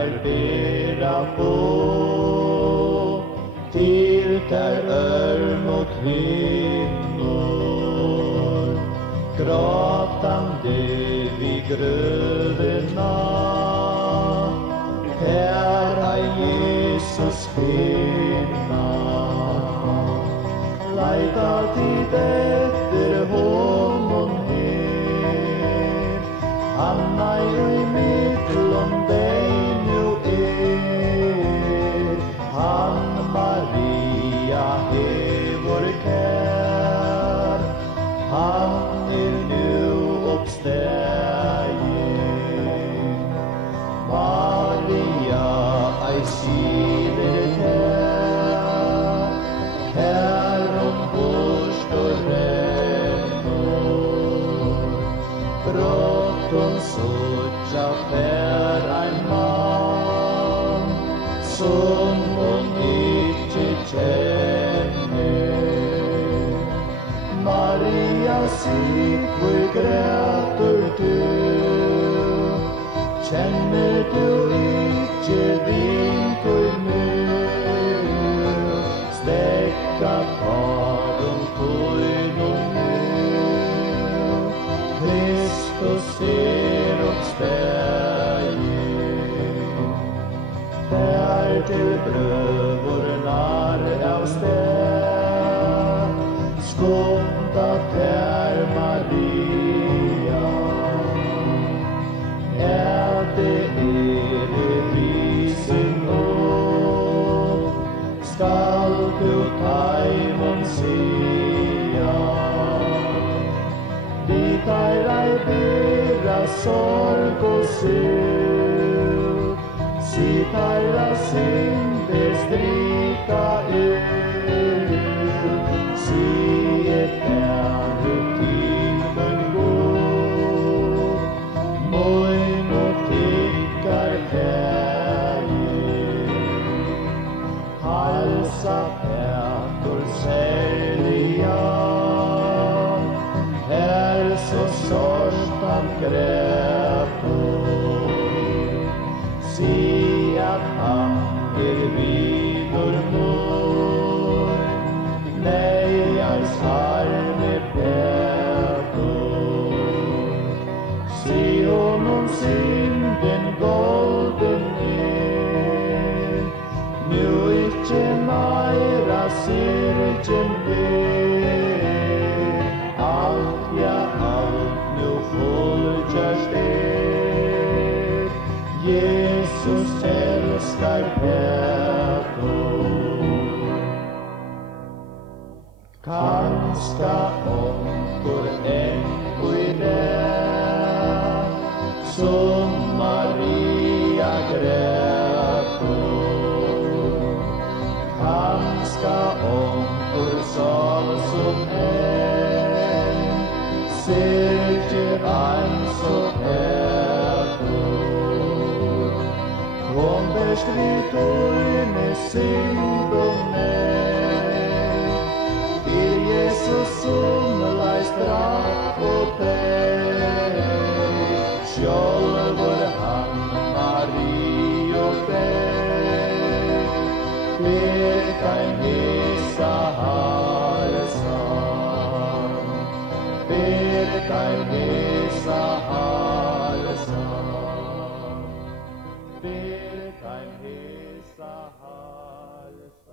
tær bera på, til tær mot hinnor, gråtande vid grövena, her ei Jesus finna. Leita tid etter honom her, han ei mittlom deg nu han Maria hevor kær, han nu oppstegen. Maria ei sider kær, Herren påstår rennor, bråttom suttja fer ein mann, som hon ikke kjenner. Maria sier, hvor græter du? Kjenner du ikke vinker nu? Stekka faren tøynon nu, Kristus oppstegen. Der til brødvornar av sted, skånda ter Maria. Det prisen nå, skal du taimon sia. Vi tar ei bera sorg og sult, si tarra synder strika ut, si et ære til den god, moin og tikkar kærlig. Halsa Petor særliga, her så sorst han græter, si at han vidor mor, nei ei sarme Petor. Si honom synden golden nu ikke meira sirgen alt nu fullgjørs det. Jesus elskar Petor. Kanska onkur enn i det, som Maria græter. Kanska onkur sal som ser ikke ein som Petor. Kom best vi tøyne synd og nei, til Jesus som lei straff og deg. Sjálfur han Maria beg, ber deg missa halsan, ber deg missa halsan, ber deg missa halsan.